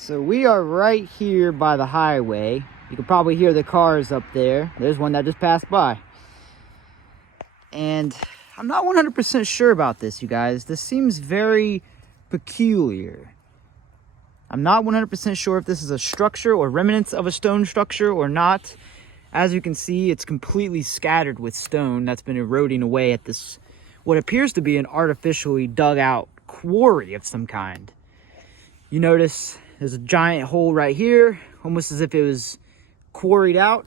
So we are right here by the highway. You can probably hear the cars up there. There's one that just passed by. And I'm not 100% sure about this, you guys. This seems very peculiar. I'm not 100% sure if this is a structure or remnants of a stone structure or not. As you can see, it's completely scattered with stone that's been eroding away at this, what appears to be an artificially dug out quarry of some kind. You notice there's a giant hole right here, almost as if it was quarried out,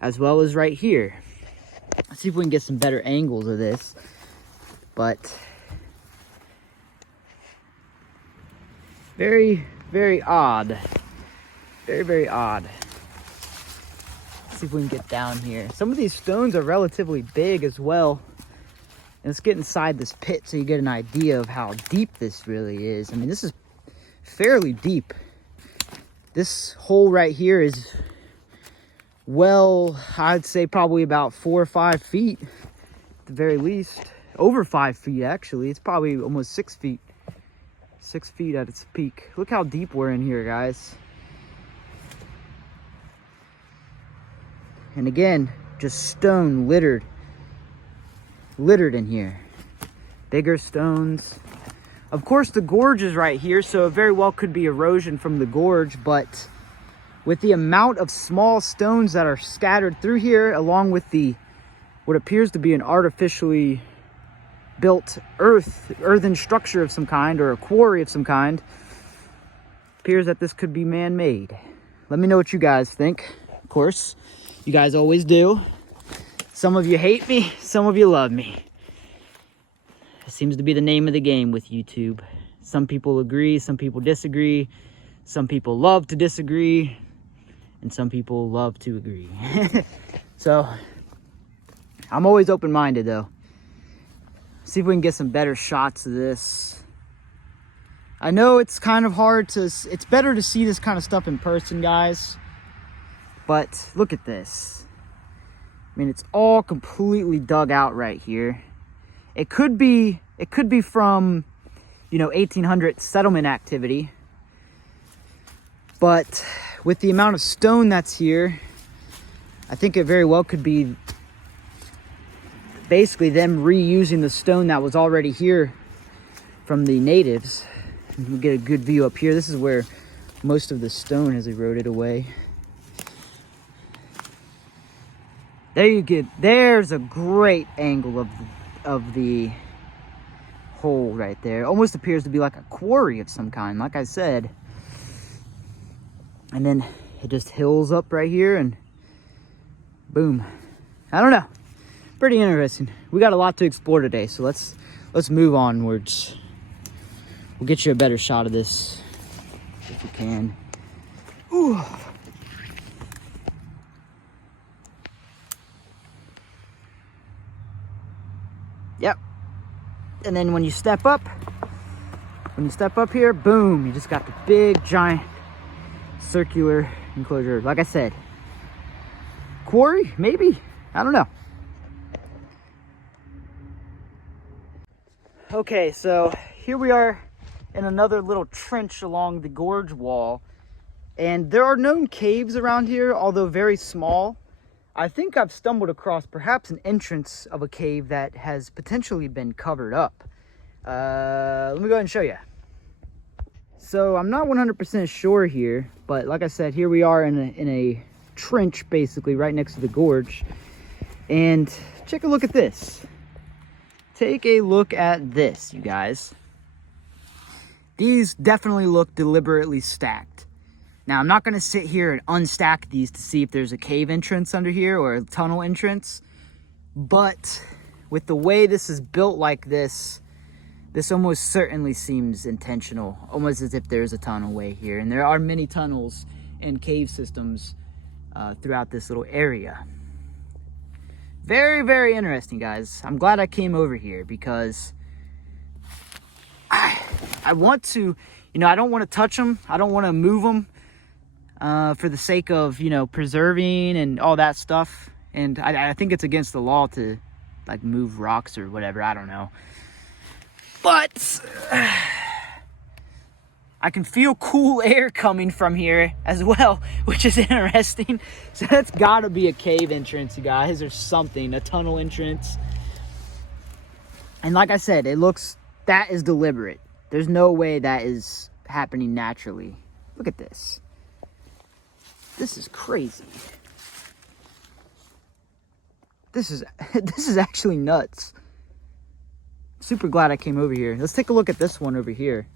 as well as right here. Let's see if we can get some better angles of this. But very, very odd. Very, very odd. Let's see if we can get down here. Some of these stones are relatively big as well. And let's get inside this pit so you get an idea of how deep this really is. I mean, this is fairly deep. This hole right here is, well, I'd say probably about 4 or 5 feet at the very least. Over 5 feet, actually. It's probably almost 6 feet. 6 feet at its peak. Look how deep we're in here, guys. And again, just stone littered in here. Bigger stones. Of course, the gorge is right here, so it very well could be erosion from the gorge, but with the amount of small stones that are scattered through here, along with the what appears to be an artificially built earthen structure of some kind, or a quarry of some kind, appears that this could be man-made. Let me know what you guys think. Of course, you guys always do. Some of you hate me, some of you love me. It seems to be the name of the game with YouTube. Some people agree, some people disagree, some people love to disagree, and some people love to agree. So, I'm always open-minded though. See if we can get some better shots of this. I know it's kind of hard to, it's better to see this kind of stuff in person, guys. But look at this. I mean, it's all completely dug out right here. It could be from, you know, 1800 settlement activity. But with the amount of stone that's here, I think it very well could be basically them reusing the stone that was already here from the natives. We'll get a good view up here. This is where most of the stone has eroded away. There you get, there's a great angle of the hole right there. Almost appears to be like a quarry of some kind, like I said. And then it just hills up right here and boom. I don't know. Pretty interesting. We got a lot to explore today, so let's move onwards. We'll get you a better shot of this if we can. Ooh. Yep. And then when you step up here, boom, you just got the big giant circular enclosure. Like I said, quarry, maybe, I don't know. Okay, so here we are in another little trench along the gorge wall, and there are known caves around here, although very small. I think I've stumbled across perhaps an entrance of a cave that has potentially been covered up. Let me go ahead and show you. So I'm not 100% sure here, but like I said, here we are in a trench basically right next to the gorge. And take a look at this. Take a look at this, you guys. These definitely look deliberately stacked. Now, I'm not going to sit here and unstack these to see if there's a cave entrance under here or a tunnel entrance. But with the way this is built like this, this almost certainly seems intentional. Almost as if there's a tunnel way here. And there are many tunnels and cave systems throughout this little area. Very, very interesting, guys. I'm glad I came over here because I want to, you know, I don't want to touch them. I don't want to move them. For the sake of, you know, preserving and all that stuff. And I think it's against the law to, like, move rocks or whatever. I don't know. But I can feel cool air coming from here as well, which is interesting. So that's gotta be a cave entrance, you guys, or something, a tunnel entrance. And like I said, that is deliberate. There's no way that is happening naturally. Look at this. This is crazy. This is actually nuts. Super glad I came over here. Let's take a look at this one over here.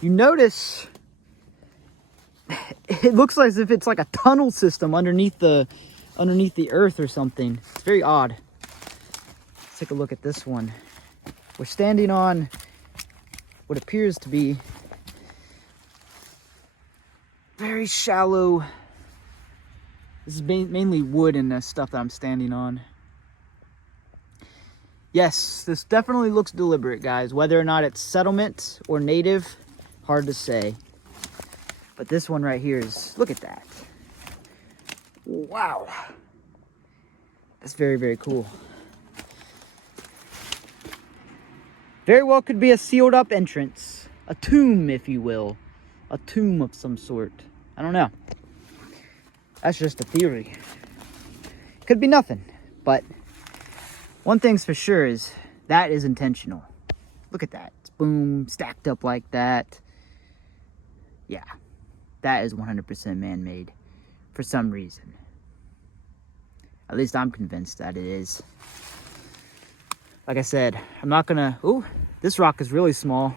You notice it looks as if it's like a tunnel system underneath the earth or something. It's very odd. Let's take a look at this one. We're standing on what appears to be very shallow. This is mainly wood and stuff that I'm standing on. Yes, this definitely looks deliberate, guys. Whether or not it's settlement or native, hard to say. But this one right here is, look at that. Wow. That's very, very cool. Very well could be a sealed up entrance. A tomb, if you will. A tomb of some sort. I don't know. That's just a theory. Could be nothing. But one thing's for sure is that is intentional. Look at that. It's boom, stacked up like that. Yeah. That is 100% man-made. For some reason. At least I'm convinced that it is. Like I said, I'm not gonna... Ooh, this rock is really small.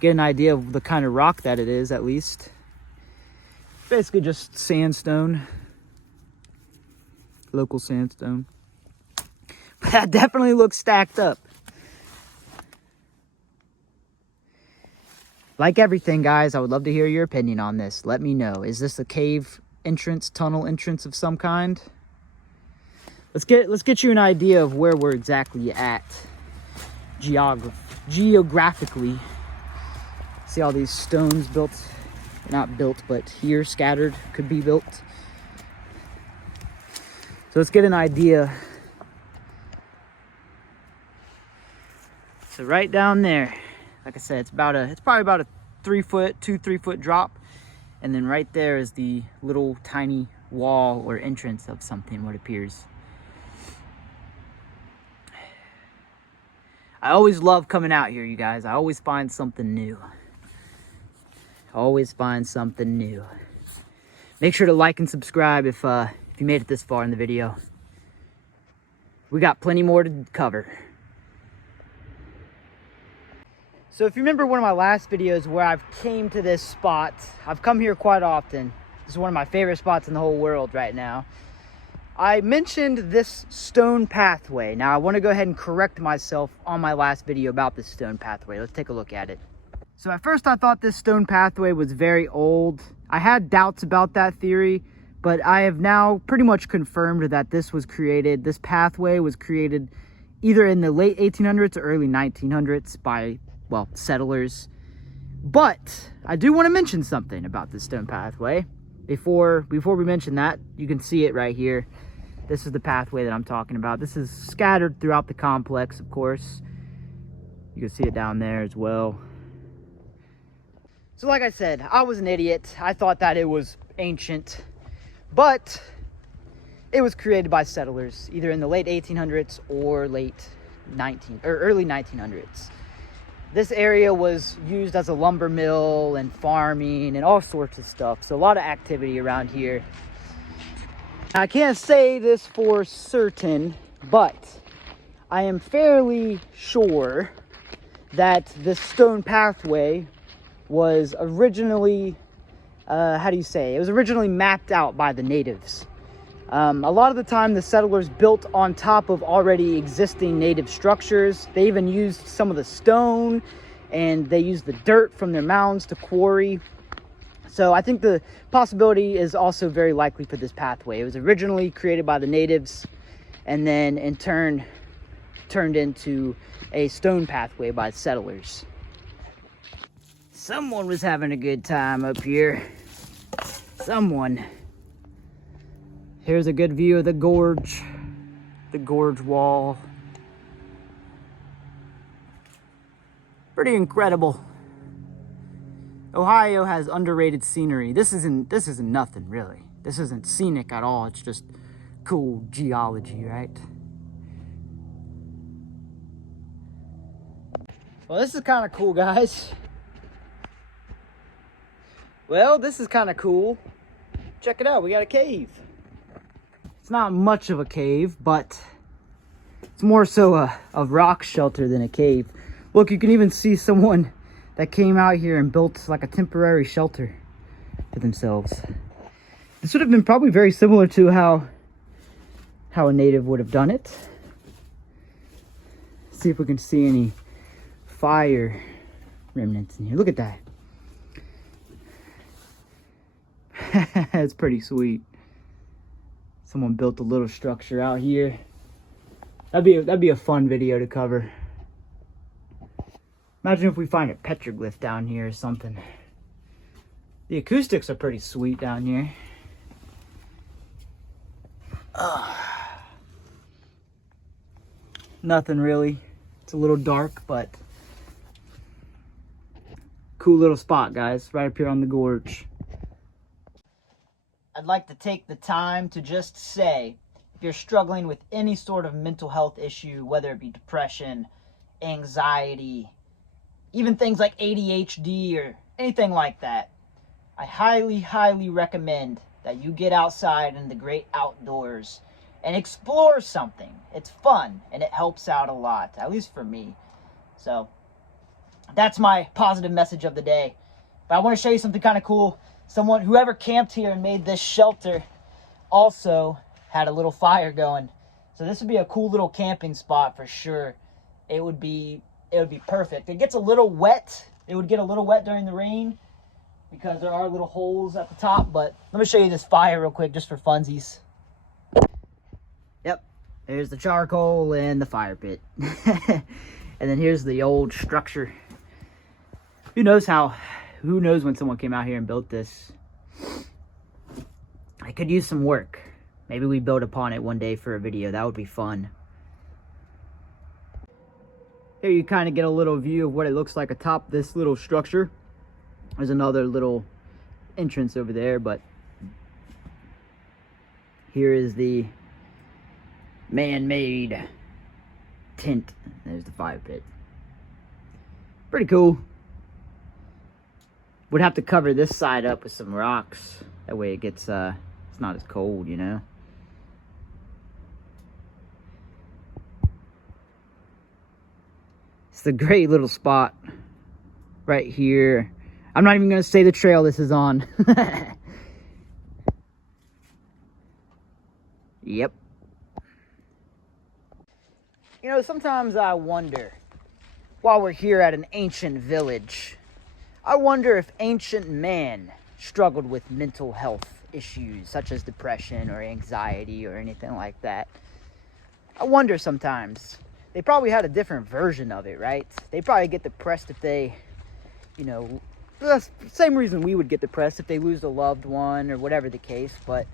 Get an idea of the kind of rock that it is, at least. Basically just sandstone. Local sandstone. That definitely looks stacked up. Like everything, guys, I would love to hear your opinion on this. Let me know. Is this a cave entrance, tunnel entrance of some kind? Let's get you an idea of where we're exactly at geographically. See all these stones built, not built, but here scattered, could be built. So let's get an idea. So right down there, like I said, it's probably about a 3 foot drop. And then right there is the little tiny wall or entrance of something, what appears. I always love coming out here, you guys. I always find something new. Always find something new. Make sure to like and subscribe if you made it this far in the video. We got plenty more to cover. So if you remember one of my last videos where I've came to this spot, I've come here quite often. This is one of my favorite spots in the whole world right now. I mentioned this stone pathway. Now I want to go ahead and correct myself on my last video about this stone pathway. Let's take a look at it. So at first I thought this stone pathway was very old. I had doubts about that theory, but I have now pretty much confirmed that this pathway was created either in the late 1800s or early 1900s by, well, settlers. But I do want to mention something about this stone pathway. Before we mention that, you can see it right here. This is the pathway that I'm talking about. This is scattered throughout the complex, of course. You can see it down there as well. So like I said, I was an idiot. I thought that it was ancient, but it was created by settlers, either in the late 1800s or early 1900s. This area was used as a lumber mill and farming and all sorts of stuff. So a lot of activity around here. I can't say this for certain, but I am fairly sure that this stone pathway was originally, it was originally mapped out by the natives. A lot of the time the settlers built on top of already existing native structures. They even used some of the stone, and they used the dirt from their mounds to quarry. So I think the possibility is also very likely for this pathway. It was originally created by the natives and then in turn turned into a stone pathway by settlers. Someone was having a good time up here. Someone. Here's a good view of the gorge wall. Pretty incredible. Ohio has underrated scenery. This isn't nothing really. This isn't scenic at all. It's just cool geology, right? Well, this is kind of cool, guys. Well, this is kind of cool. Check it out, we got a cave. It's not much of a cave, but it's more so a rock shelter than a cave. Look, you can even see someone that came out here and built like a temporary shelter for themselves. This would have been probably very similar to how a native would have done it. See if we can see any fire remnants in here. Look at that. That's pretty sweet. Someone built a little structure out here. That'd be a fun video to cover. Imagine if we find a petroglyph down here or something. The acoustics are pretty sweet down here. Nothing really. It's a little dark, but cool little spot, guys, right up here on the gorge. I'd like to take the time to just say, if you're struggling with any sort of mental health issue, whether it be depression, anxiety, even things like ADHD or anything like that, I highly, highly recommend that you get outside in the great outdoors and explore something. It's fun and it helps out a lot, at least for me. So that's my positive message of the day. But I want to show you something kind of cool. Whoever camped here and made this shelter also had a little fire going. So this would be a cool little camping spot for sure. It would be perfect. It gets a little wet. It would get a little wet during the rain because there are little holes at the top. But let me show you this fire real quick just for funsies. Yep, there's the charcoal and the fire pit. And then here's the old structure. Who knows when someone came out here and built this. I could use some work. Maybe we build upon it one day for a video. That would be fun. Here you kind of get a little view of what it looks like atop this little structure. There's another little entrance over there, but here is the man-made tent. There's the fire pit. Pretty cool. Would have to cover this side up with some rocks. That way it gets, it's not as cold, you know. It's a great little spot right here. I'm not even going to say the trail this is on. Yep. You know, sometimes I wonder, while we're here at an ancient village, I wonder if ancient man struggled with mental health issues such as depression or anxiety or anything like that. I wonder sometimes. They probably had a different version of it, right? They probably get depressed if they, you know, the same reason we would get depressed if they lose a loved one or whatever the case, but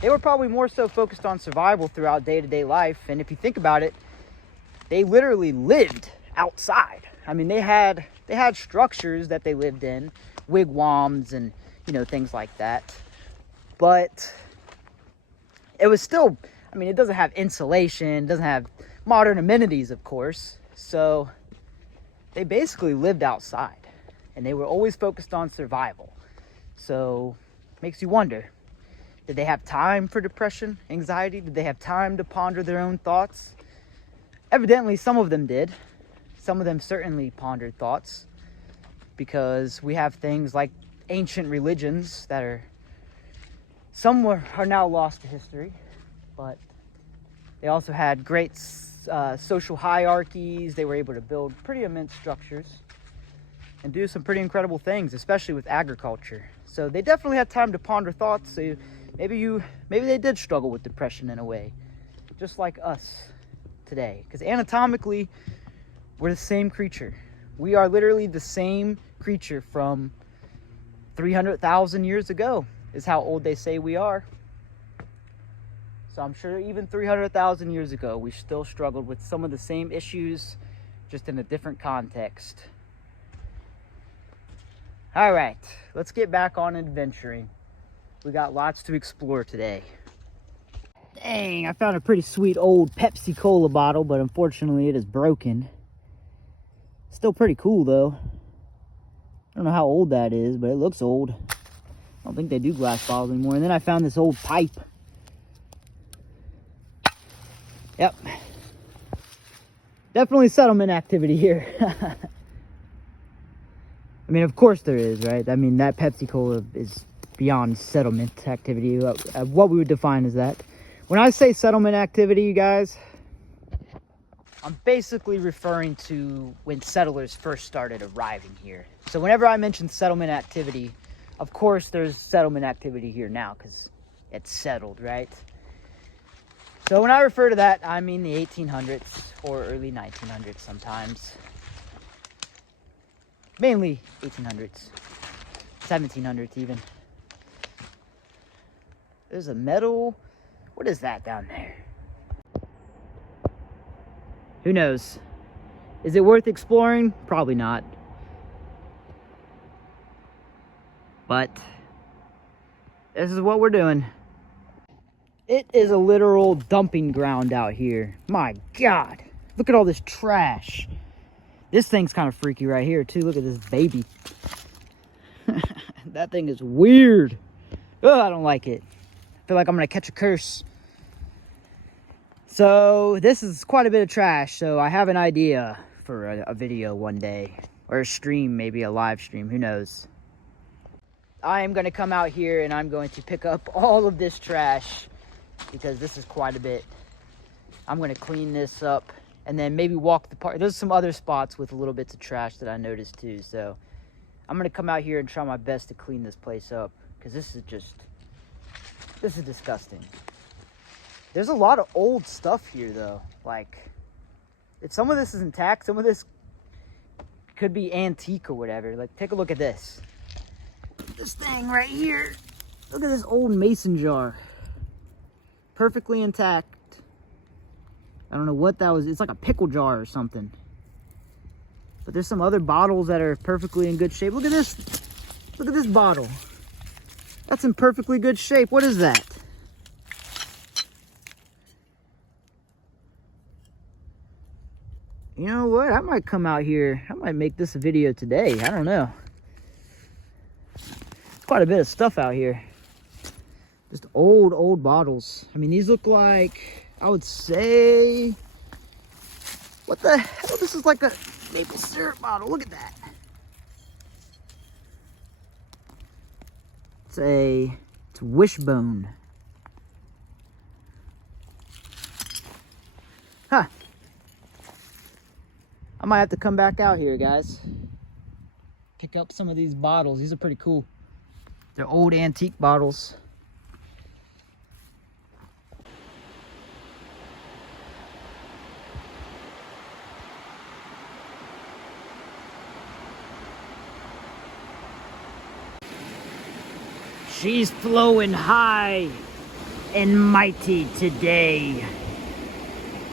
they were probably more so focused on survival throughout day-to-day life. And if you think about it, they literally lived outside. I mean, they had structures that they lived in, wigwams and, you know, things like that. But it was still, I mean, it doesn't have insulation, it doesn't have modern amenities, of course. So they basically lived outside and they were always focused on survival. So makes you wonder, did they have time for depression, anxiety? Did they have time to ponder their own thoughts? Evidently, some of them did. Some of them certainly pondered thoughts, because we have things like ancient religions that are now lost to history, but they also had great social hierarchies. They were able to build pretty immense structures and do some pretty incredible things, especially with agriculture. So they definitely had time to ponder thoughts. So maybe they did struggle with depression in a way, just like us today, because anatomically we're the same creature. We are literally the same creature from 300,000 years ago is how old they say we are. So I'm sure even 300,000 years ago, we still struggled with some of the same issues, just in a different context. All right, let's get back on adventuring. We got lots to explore today. Dang, I found a pretty sweet old Pepsi Cola bottle, but unfortunately it is broken. Still pretty cool though. I don't know how old that is, but it looks old. I don't think they do glass bottles anymore. And then I found this old pipe. Yep. Definitely settlement activity here. I mean, of course there is, right? I mean, that Pepsi Cola is beyond settlement activity. What we would define as that. When I say settlement activity, you guys, I'm basically referring to when settlers first started arriving here. So whenever I mention settlement activity, of course there's settlement activity here now because it's settled, right? So when I refer to that, I mean the 1800s or early 1900s sometimes. Mainly 1800s, 1700s even. There's a metal, what is that down there? Who knows? Is it worth exploring? Probably not. But this is what we're doing. It is a literal dumping ground out here. My God, look at all this trash. This thing's kind of freaky right here too. Look at this baby. That thing is weird. Oh, I don't like it. I feel like I'm gonna catch a curse. So this is quite a bit of trash. So I have an idea for a video one day, or a stream, maybe a live stream, who knows. I am gonna come out here and I'm going to pick up all of this trash because this is quite a bit. I'm gonna clean this up and then maybe walk the park. There's some other spots with little bits of trash that I noticed too. So I'm gonna come out here and try my best to clean this place up because this is disgusting. There's a lot of old stuff here though. Like, if some of this is intact, some of this could be antique or whatever. Like, take a look at this. This thing right here. Look at this old mason jar. Perfectly intact. I don't know what that was. It's like a pickle jar or something. But there's some other bottles that are perfectly in good shape. Look at this. Look at this bottle. That's in perfectly good shape. What is that? You know what? I might come out here. I might make this a video today. I don't know. Quite a bit of stuff out here. Just old bottles. I mean, these look like, I would say, what the hell? This is like a maple syrup bottle. Look at that. It's Wishbone. Huh. I might have to come back out here, guys. Pick up some of these bottles. These are pretty cool. They're old antique bottles. She's flowing high and mighty today.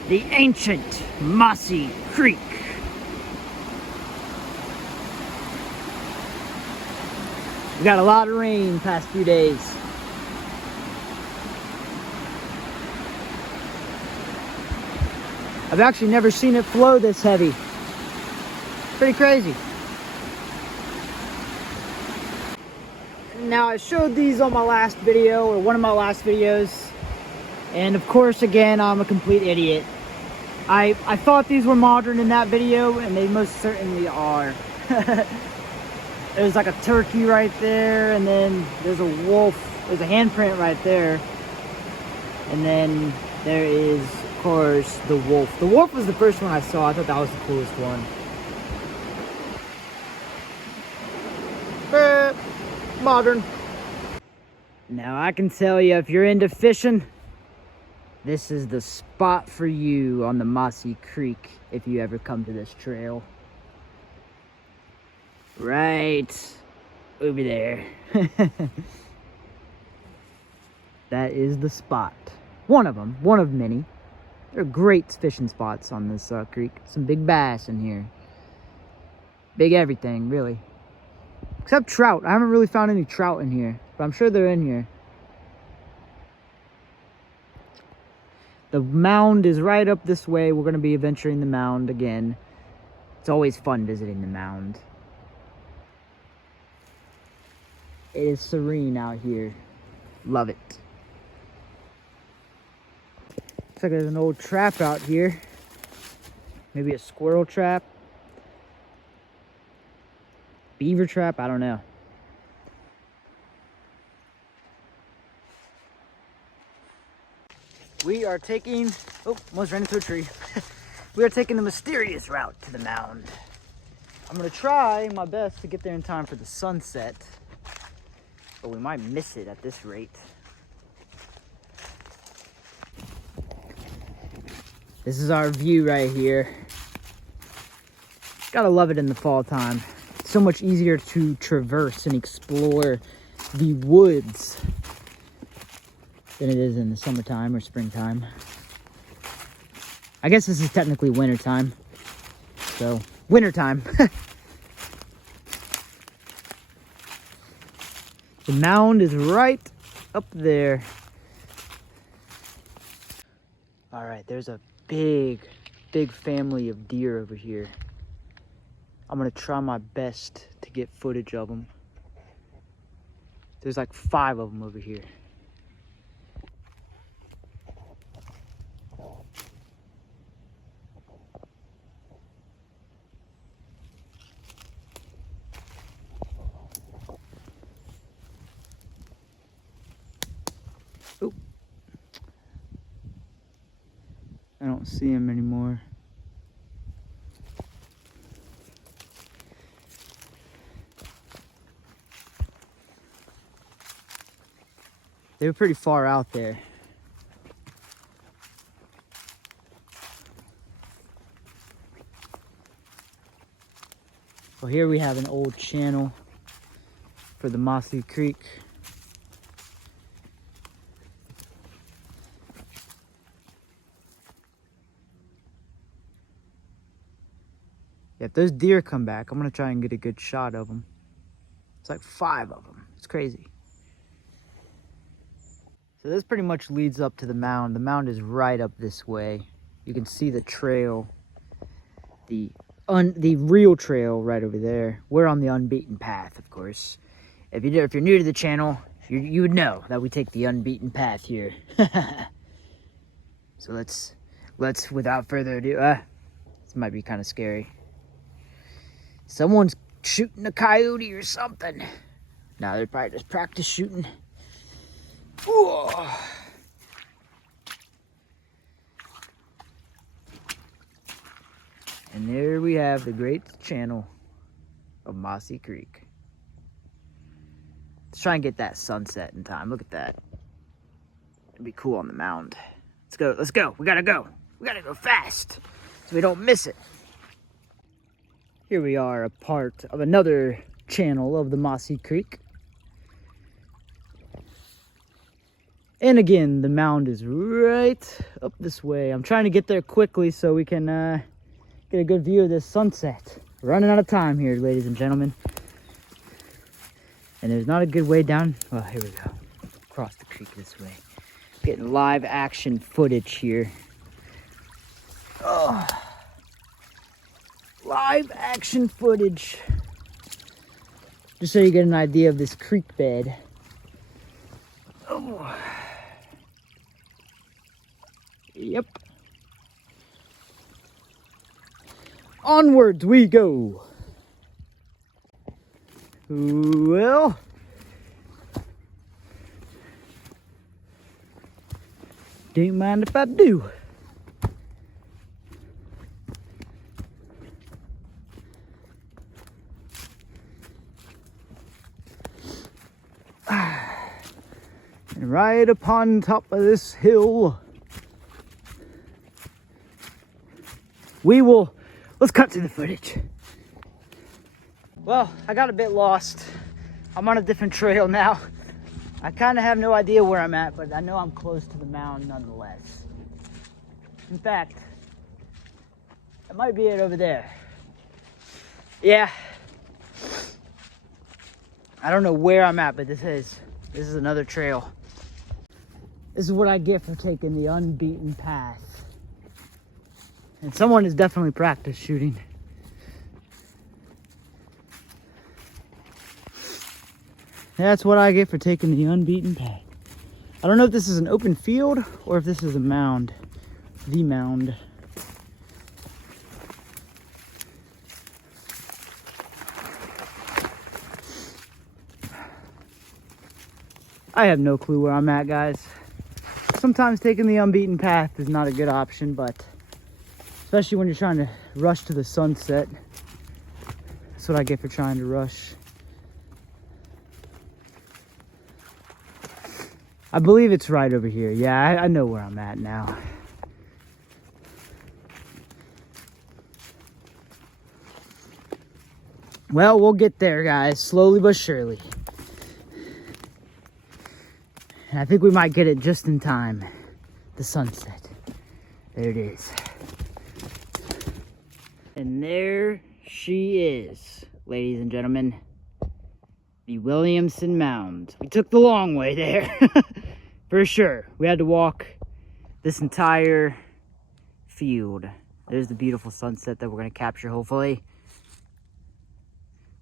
The ancient mossy creek. We got a lot of rain past few days. I've actually never seen it flow this heavy. Pretty crazy. Now, I showed these on my last video, or one of my last videos, and of course, again, I'm a complete idiot. I thought these were modern in that video, and they most certainly are. There's like a turkey right there, and then there's a wolf. There's a handprint right there. And then there is, of course, the wolf. The wolf was the first one I saw. I thought that was the coolest one. Modern. Now, I can tell you, if you're into fishing, this is the spot for you on the Mossy Creek if you ever come to this trail. Right over there. That is the spot. One of them, one of many. There are great fishing spots on this creek. Some big bass in here. Big everything, really. Except trout. I haven't really found any trout in here, but I'm sure they're in here. The mound is right up this way. We're going to be venturing the mound again. It's always fun visiting the mound. It is serene out here. Love it. Looks like there's an old trap out here. Maybe a squirrel trap. Beaver trap, I don't know. We are taking, oh, almost ran into a tree. We are taking the mysterious route to the mound. I'm gonna try my best to get there in time for the sunset, but we might miss it at this rate. This is our view right here. Gotta love it in the fall time. It's so much easier to traverse and explore the woods than it is in the summertime or springtime. I guess this is technically wintertime. So, wintertime. The mound is right up there. All right, there's a big family of deer over here. I'm gonna try my best to get footage of them. There's like 5 of them over here. Oop. I don't see him anymore. They were pretty far out there. Well, here we have an old channel for the Mossy Creek. If those deer come back, I'm gonna try and get a good shot of them. It's like 5 of them. It's crazy. So this pretty much leads up to the mound. The mound is right up this way. You can see the trail, the real trail right over there. We're on the unbeaten path, of course. If you're new to the channel, you would know that we take the unbeaten path here. So let's without further ado, this might be kind of scary. Someone's shooting a coyote or something. No, they're probably just practice shooting. Ooh. And there we have the great channel of Mossy Creek. Let's try and get that sunset in time. Look at that. It'd be cool on the mound. Let's go. We gotta go. We gotta go fast so we don't miss it. Here we are, a part of another channel of the Mossy Creek. And again, the mound is right up this way. I'm trying to get there quickly so we can get a good view of this sunset. We're running out of time here, ladies and gentlemen. And there's not a good way down. Well, here we go. Across the creek this way. Getting live action footage here. Oh. Live action footage. Just so you get an idea of this creek bed. Oh. Yep. Onwards we go. Well, don't mind if I do. And right upon top of this hill, let's cut to the footage. Well, I got a bit lost. I'm on a different trail now. I kind of have no idea where I'm at, but I know I'm close to the mound nonetheless. In fact, that might be it over there. Yeah. I don't know where I'm at, but this is another trail. This is what I get for taking the unbeaten path. And someone has definitely practiced shooting. That's what I get for taking the unbeaten path. I don't know if this is an open field or if this is a mound. The mound. I have no clue where I'm at, guys. Sometimes taking the unbeaten path is not a good option, but especially when you're trying to rush to the sunset. That's what I get for trying to rush. I believe it's right over here. Yeah, I know where I'm at now. Well, we'll get there, guys, slowly but surely. And I think we might get it just in time. The sunset. There it is. And there she is, ladies and gentlemen. The Williamson Mound. We took the long way there. For sure. We had to walk this entire field. There's the beautiful sunset that we're going to capture, hopefully.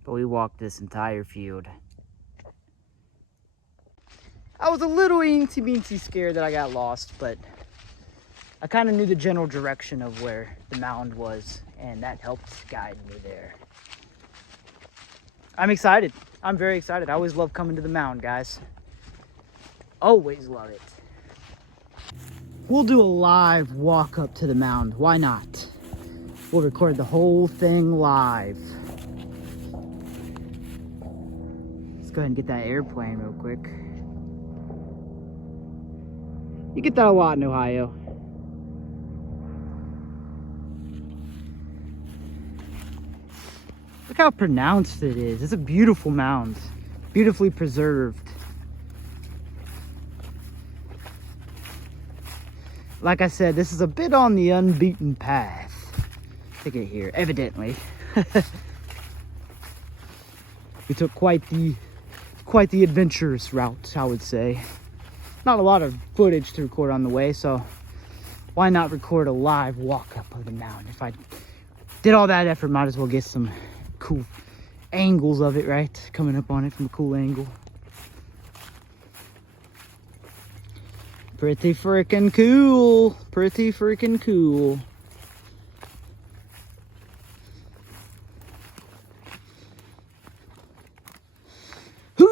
But we walked this entire field. I was a little teensy scared that I got lost, but I kind of knew the general direction of where the mound was, and that helped guide me there. I'm excited. I'm very excited. I always love coming to the mound, guys. Always love it. We'll do a live walk up to the mound. Why not? We'll record the whole thing live. Let's go ahead and get that airplane real quick. You get that a lot in Ohio. Look how pronounced it is. It's a beautiful mound. Beautifully preserved. Like I said, this is a bit on the unbeaten path to get here, evidently. We took quite the adventurous route, I would say. Not a lot of footage to record on the way, so why not record a live walk up of the mountain? If I did all that effort, might as well get some cool angles of it, right? Coming up on it from a cool angle. Pretty freaking cool. Pretty freaking cool. Woo!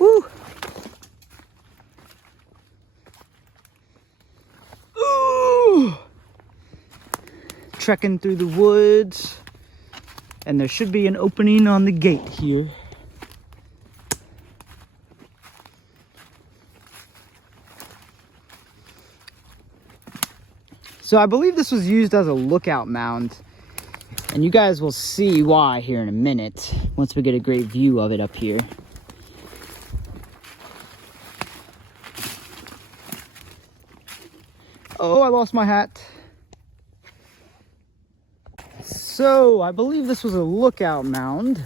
Ooh! Trekking through the woods, and there should be an opening on the gate here. So I believe this was used as a lookout mound, and you guys will see why here in a minute once we get a great view of it up here. Oh, I lost my hat. So I believe this was a lookout mound.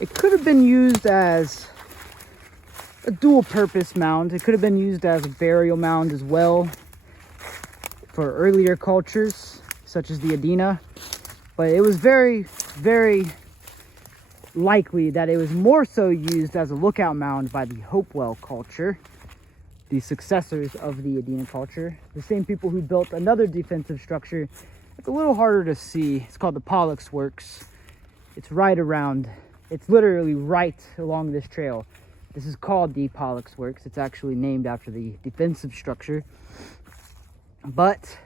It could have been used as a dual purpose mound. It could have been used as a burial mound as well for earlier cultures such as the Adena, but it was very, very likely that it was more so used as a lookout mound by the Hopewell culture, the successors of the Adena culture, the same people who built another defensive structure. It's a little harder to see. It's called the Pollock Works. It's right around, it's literally right along this trail. This is called the Pollock Works. It's actually named after the defensive structure. But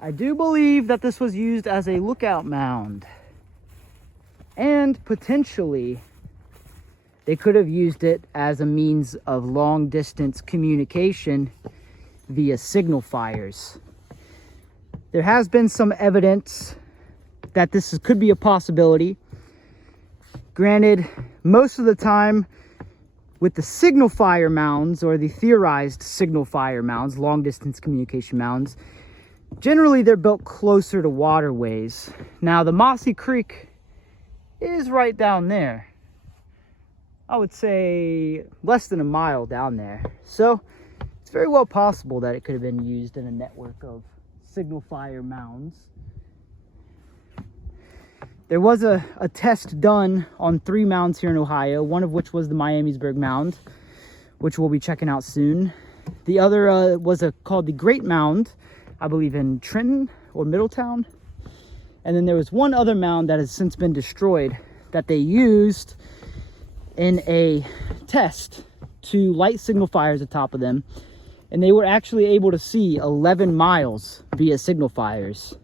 I do believe that this was used as a lookout mound. And potentially, they could have used it as a means of long distance communication via signal fires. There has been some evidence that this could be a possibility. Granted, most of the time with the signal fire mounds, or the theorized signal fire mounds, long distance communication mounds, generally they're built closer to waterways. Now the Mossy Creek is right down there. I would say less than a mile down there. So it's very well possible that it could have been used in a network of signal fire mounds. There was a test done on 3 mounds here in Ohio, one of which was the Miamisburg Mound, which we'll be checking out soon. The other was called the Great Mound, I believe in Trenton or Middletown. And then there was one other mound that has since been destroyed that they used in a test to light signal fires atop of them. And they were actually able to see 11 miles via signal fires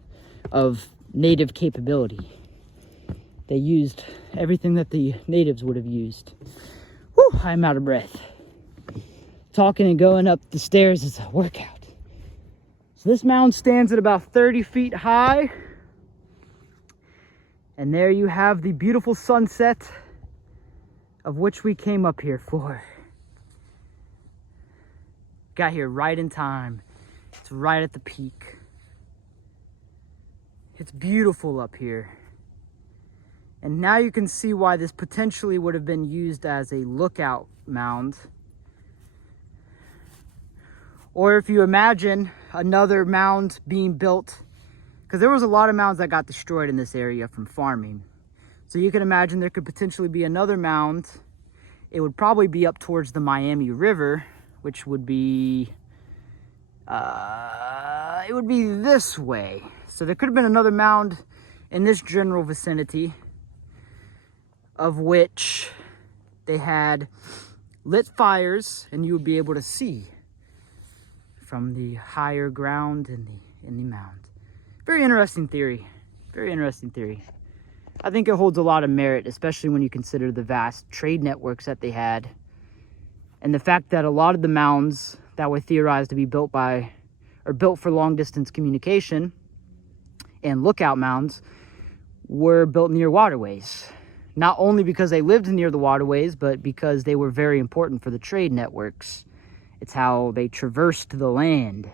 of native capability. They used everything that the natives would have used. Whew, I'm out of breath. Talking and going up the stairs is a workout. So this mound stands at about 30 feet high. And there you have the beautiful sunset of which we came up here for. Got here right in time. It's right at the peak. It's beautiful up here. And now you can see why this potentially would have been used as a lookout mound. Or if you imagine another mound being built, because there was a lot of mounds that got destroyed in this area from farming. So you can imagine there could potentially be another mound. It would probably be up towards the Miami River, which would be, it would be this way. So there could have been another mound in this general vicinity, of which they had lit fires, and you would be able to see from the higher ground in the mound. Very interesting theory. Very interesting theory. I think it holds a lot of merit, especially when you consider the vast trade networks that they had, and the fact that a lot of the mounds that were theorized to be built by, or built for long distance communication and lookout mounds, were built near waterways. Not only because they lived near the waterways, but because they were very important for the trade networks. It's how they traversed the land.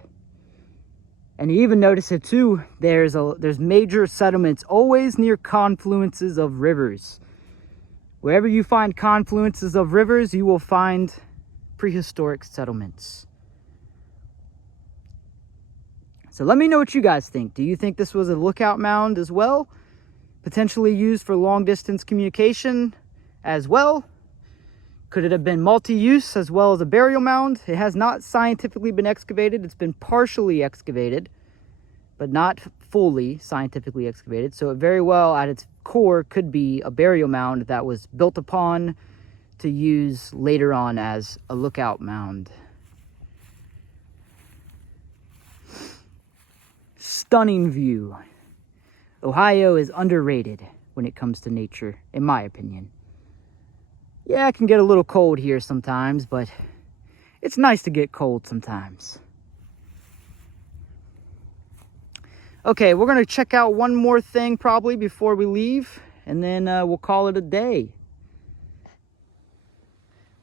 And you even notice it too, there's major settlements always near confluences of rivers. Wherever you find confluences of rivers, you will find prehistoric settlements. So let me know what you guys think. Do you think this was a lookout mound as well? Potentially used for long distance communication as well? Could it have been multi-use as well as a burial mound? It has not scientifically been excavated. It's been partially excavated, but not fully scientifically excavated. So it very well at its core could be a burial mound that was built upon to use later on as a lookout mound. Stunning view. Ohio is underrated when it comes to nature, in my opinion. Yeah, it can get a little cold here sometimes, but it's nice to get cold sometimes. Okay, we're going to check out one more thing probably before we leave, and then we'll call it a day.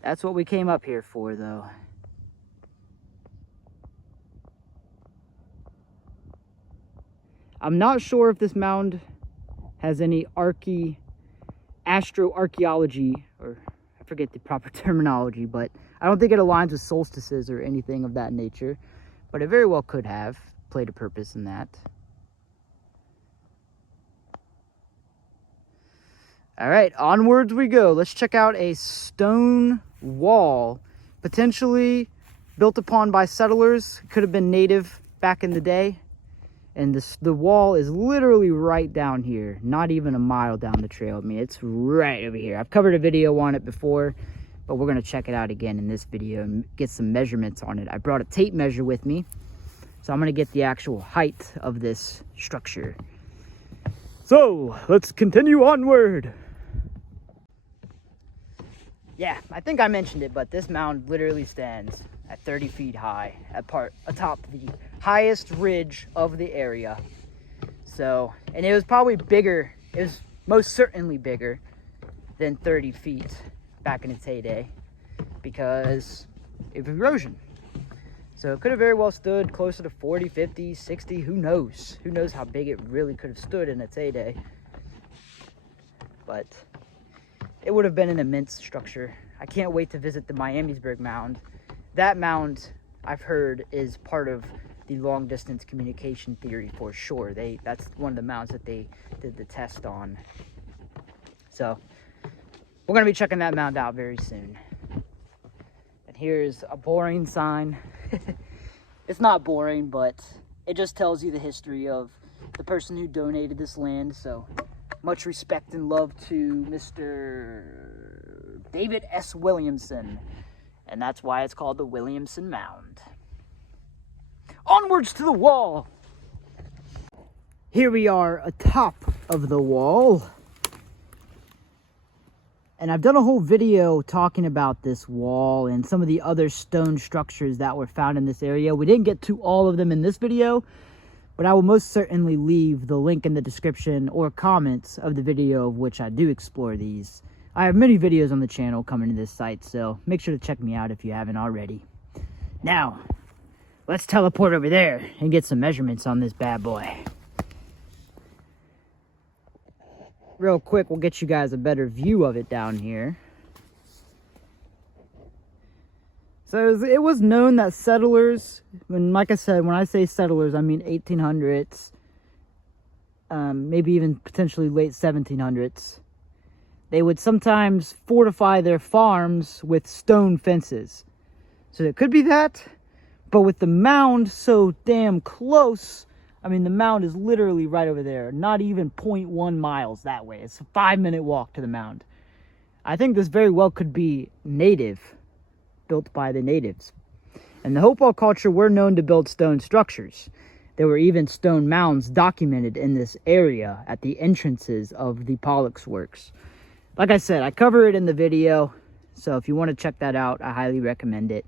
That's what we came up here for, though. I'm not sure if this mound has any astroarchaeology, or I forget the proper terminology, but I don't think it aligns with solstices or anything of that nature. But it very well could have played a purpose in that. All right, onwards we go. Let's check out a stone wall, potentially built upon by settlers. Could have been native back in the day. And the wall is literally right down here, not even a mile down the trail. I mean, it's right over here. I've covered a video on it before, but we're going to check it out again in this video and get some measurements on it. I brought a tape measure with me, so I'm going to get the actual height of this structure. So, let's continue onward. Yeah, I think I mentioned it, but this mound literally stands at 30 feet high, atop the highest ridge of the area. So, and it was probably bigger, it was most certainly bigger than 30 feet back in its heyday because of erosion. So it could have very well stood closer to 40, 50, 60, who knows? Who knows how big it really could have stood in its heyday. but it would have been an immense structure. I can't wait to visit the Miamisburg Mound. That mound, I've heard, is part of the long distance communication theory for sure. That's one of the mounds that they did the test on. So we're gonna be checking that mound out very soon. And here's a boring sign. It's not boring, but it just tells you the history of the person who donated this land. So much respect and love to Mr. David S. Williamson. And that's why it's called the Williamson Mound. Onwards to the wall. Here we are atop of the wall. And I've done a whole video talking about this wall and some of the other stone structures that were found in this area. We didn't get to all of them in this video, but I will most certainly leave the link in the description or comments of the video of which I do explore these. I have many videos on the channel coming to this site, so make sure to check me out if you haven't already. Now, let's teleport over there and get some measurements on this bad boy. Real quick, we'll get you guys a better view of it down here. So it was known that settlers, like I said, when I say settlers, I mean 1800s, maybe even potentially late 1700s. They would sometimes fortify their farms with stone fences. So it could be that, but with the mound so damn close, I mean, the mound is literally right over there, not even 0.1 miles that way. It's a 5-minute walk to the mound. I think this very well could be native, built by the natives. And the Hopewell culture were known to build stone structures. There were even stone mounds documented in this area at the entrances of the Pollock Works. Like I said, I cover it in the video, so if you want to check that out, I highly recommend it.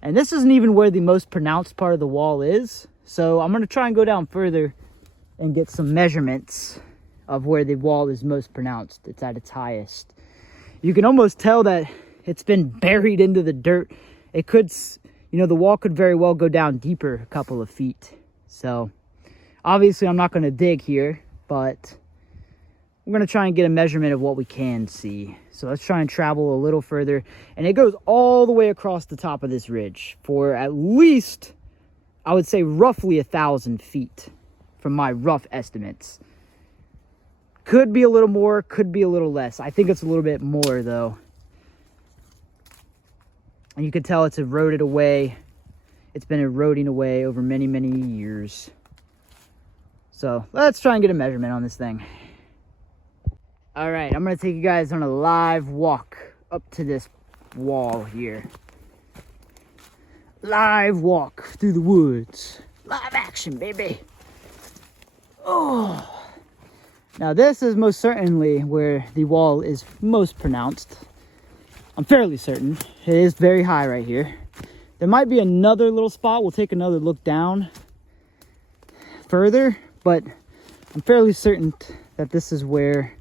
And this isn't even where the most pronounced part of the wall is. So I'm going to try and go down further and get some measurements of where the wall is most pronounced. It's at its highest. You can almost tell that it's been buried into the dirt. It could, you know, the wall could very well go down deeper a couple of feet. So obviously I'm not going to dig here, but we're going to try and get a measurement of what we can see. So let's try and travel a little further. And it goes all the way across the top of this ridge for at least, I would say, roughly 1,000 feet from my rough estimates. Could be a little more, could be a little less. I think it's a little bit more though. And you can tell it's eroded away. It's been eroding away over many, many years. So let's try and get a measurement on this thing. All right, I'm gonna take you guys on a live walk up to this wall here. Live walk through the woods. Live action, baby. Oh. Now this is most certainly where the wall is most pronounced. I'm fairly certain. It is very high right here. There might be another little spot. We'll take another look down further, but I'm fairly certain that this is where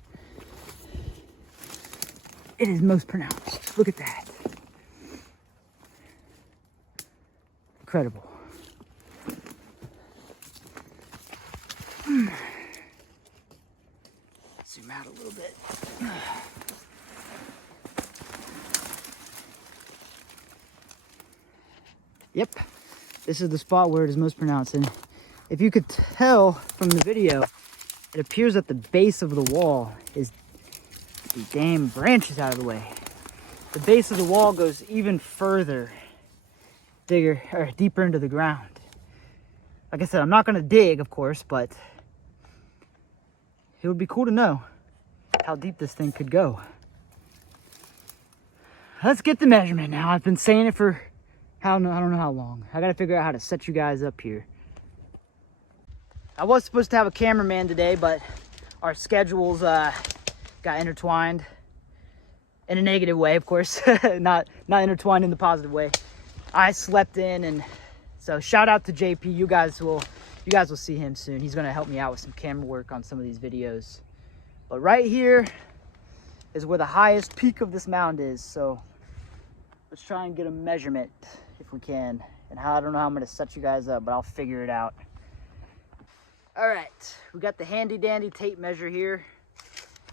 it is most pronounced. Look at that. Incredible. Zoom out a little bit. Yep, this is the spot where it is most pronounced. And if you could tell from the video, it appears that the base of the wall is the damn branches out of the way. The base of the wall goes even further, deeper into the ground. Like I said, I'm not gonna dig, of course, but it would be cool to know how deep this thing could go. Let's get the measurement now. I've been saying it for I don't know how long. I gotta figure out how to set you guys up here. I was supposed to have a cameraman today, but our schedules got intertwined in a negative way, of course. not intertwined in the positive way. I slept in, and so shout out to JP. You guys will see him soon. He's gonna help me out with some camera work on some of these videos. But right here is where the highest peak of this mound is. So let's try and get a measurement if we can. And I don't know how I'm gonna set you guys up, but I'll figure it out. All right, we got the handy dandy tape measure here.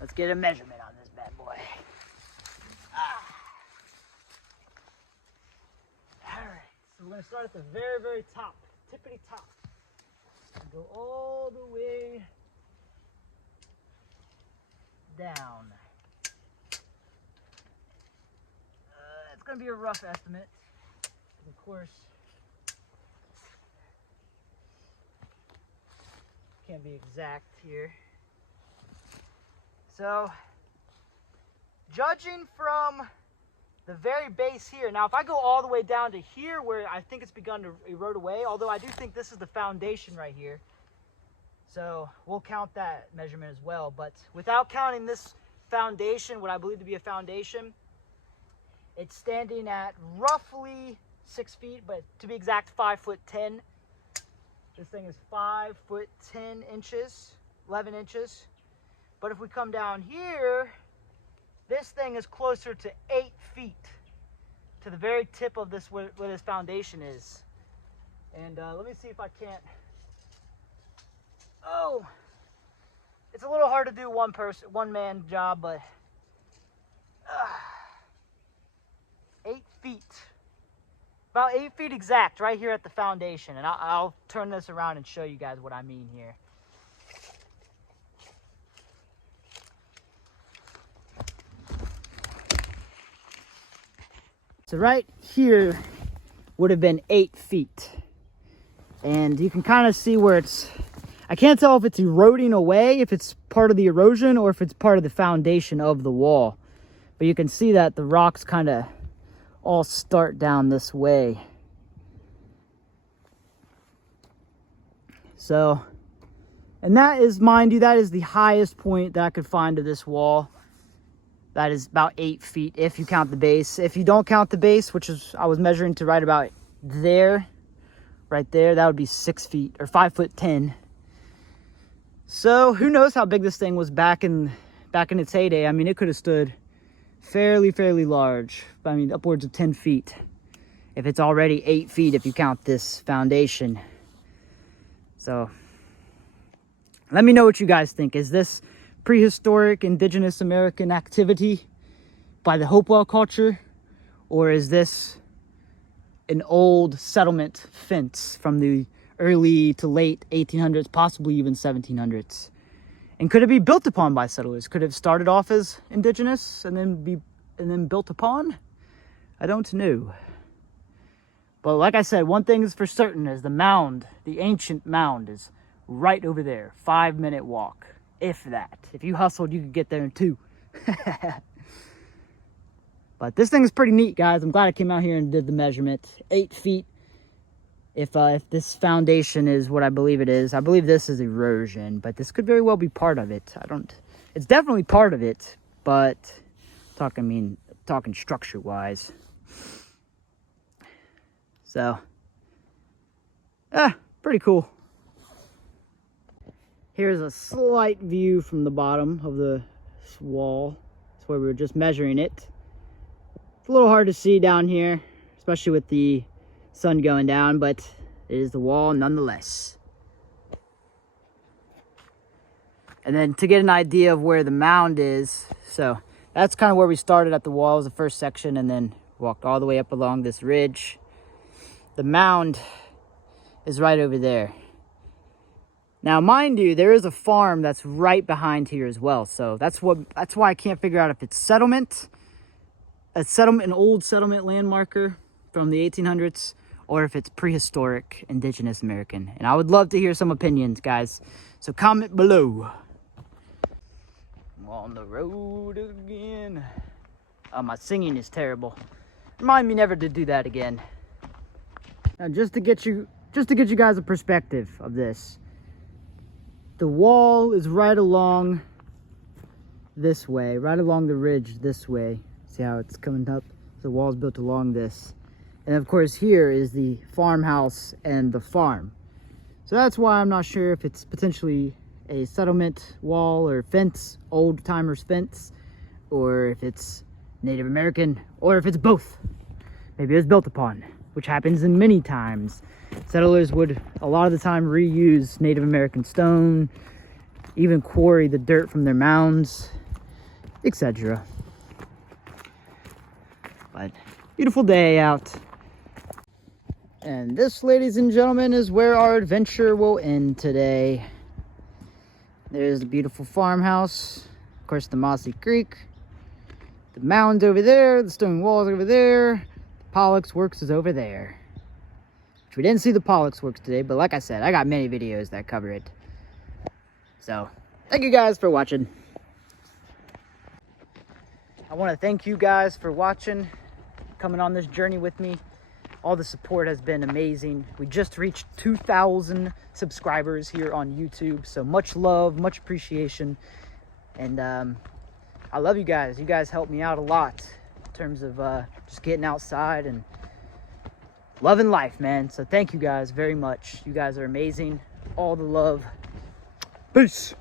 Let's get a measurement on this bad boy. Alright, so we're going to start at the very, very top, tippity top. And go all the way down. It's going to be a rough estimate. Of course, can't be exact here. So, judging from the very base here, now if I go all the way down to here where I think it's begun to erode away, although I do think this is the foundation right here, so we'll count that measurement as well. But without counting this foundation, what I believe to be a foundation, it's standing at roughly 6 feet, but to be exact, 5'10". This thing is 5'10" inches, 11 inches. But if we come down here, this thing is closer to 8 feet to the very tip of this, where this foundation is. And let me see if I can't. Oh, it's a little hard to do one man job, but 8 feet. About 8 feet exact right here at the foundation. And I'll turn this around and show you guys what I mean here. So right here would have been 8 feet. And you can kind of see where it's, I can't tell if it's eroding away, if it's part of the erosion, or if it's part of the foundation of the wall. But you can see that the rocks kind of all start down this way. So, and that is, mind you, that is the highest point that I could find of this wall. That is about 8 feet if you count the base. If you don't count the base, which is, I was measuring to right about there, right there, that would be 6 feet or 5'10". So who knows how big this thing was back in its heyday. I mean, it could have stood fairly large. I mean, upwards of 10 feet. If it's already 8 feet, if you count this foundation. So let me know what you guys think. Is this prehistoric indigenous American activity by the Hopewell culture, or is this an old settlement fence from the early to late 1800s, possibly even 1700s? And could it be built upon by settlers? Could it have started off as indigenous and then built upon? I don't know. But like I said, one thing is for certain, is the mound, the ancient mound, is right over there. 5-minute walk. If that. If you hustled, you could get there in 2. But this thing is pretty neat, guys. I'm glad I came out here and did the measurement. 8 feet. If this foundation is what I believe it is. I believe this is erosion, but this could very well be part of it. It's definitely part of it, but talking structure-wise. So, pretty cool. Here's a slight view from the bottom of the wall. That's where we were just measuring it. It's a little hard to see down here, especially with the sun going down, but it is the wall nonetheless. And then to get an idea of where the mound is, so that's kind of where we started at the wall, was the first section, and then walked all the way up along this ridge. The mound is right over there. Now, mind you, there is a farm that's right behind here as well. So that's why I can't figure out if it's an old settlement landmarker from the 1800s, or if it's prehistoric indigenous American. And I would love to hear some opinions, guys. So comment below. I'm on the road again. Oh, my singing is terrible. Remind me never to do that again. Now, just to get you guys a perspective of this. The wall is right along this way, right along the ridge this way. See how it's coming up? The wall's built along this. And of course here is the farmhouse and the farm. So that's why I'm not sure if it's potentially a settlement wall or fence, old timers fence, or if it's Native American, or if it's both. Maybe it was built upon, which happens in many times. Settlers would a lot of the time reuse Native American stone, even quarry the dirt from their mounds etc. But beautiful day out. And this, ladies and gentlemen, is where our adventure will end today. There's the beautiful farmhouse. Of course, the mossy creek. The mound over there. The stone walls over there. The Pollock Works is over there. Which we didn't see the Pollock Works today, but like I said, I got many videos that cover it. So, thank you guys for watching. I want to thank you guys for watching, coming on this journey with me. All the support has been amazing. We just reached 2,000 subscribers here on YouTube. So much love, much appreciation. And I love you guys. You guys help me out a lot in terms of just getting outside and loving life, man. So thank you guys very much. You guys are amazing. All the love. Peace.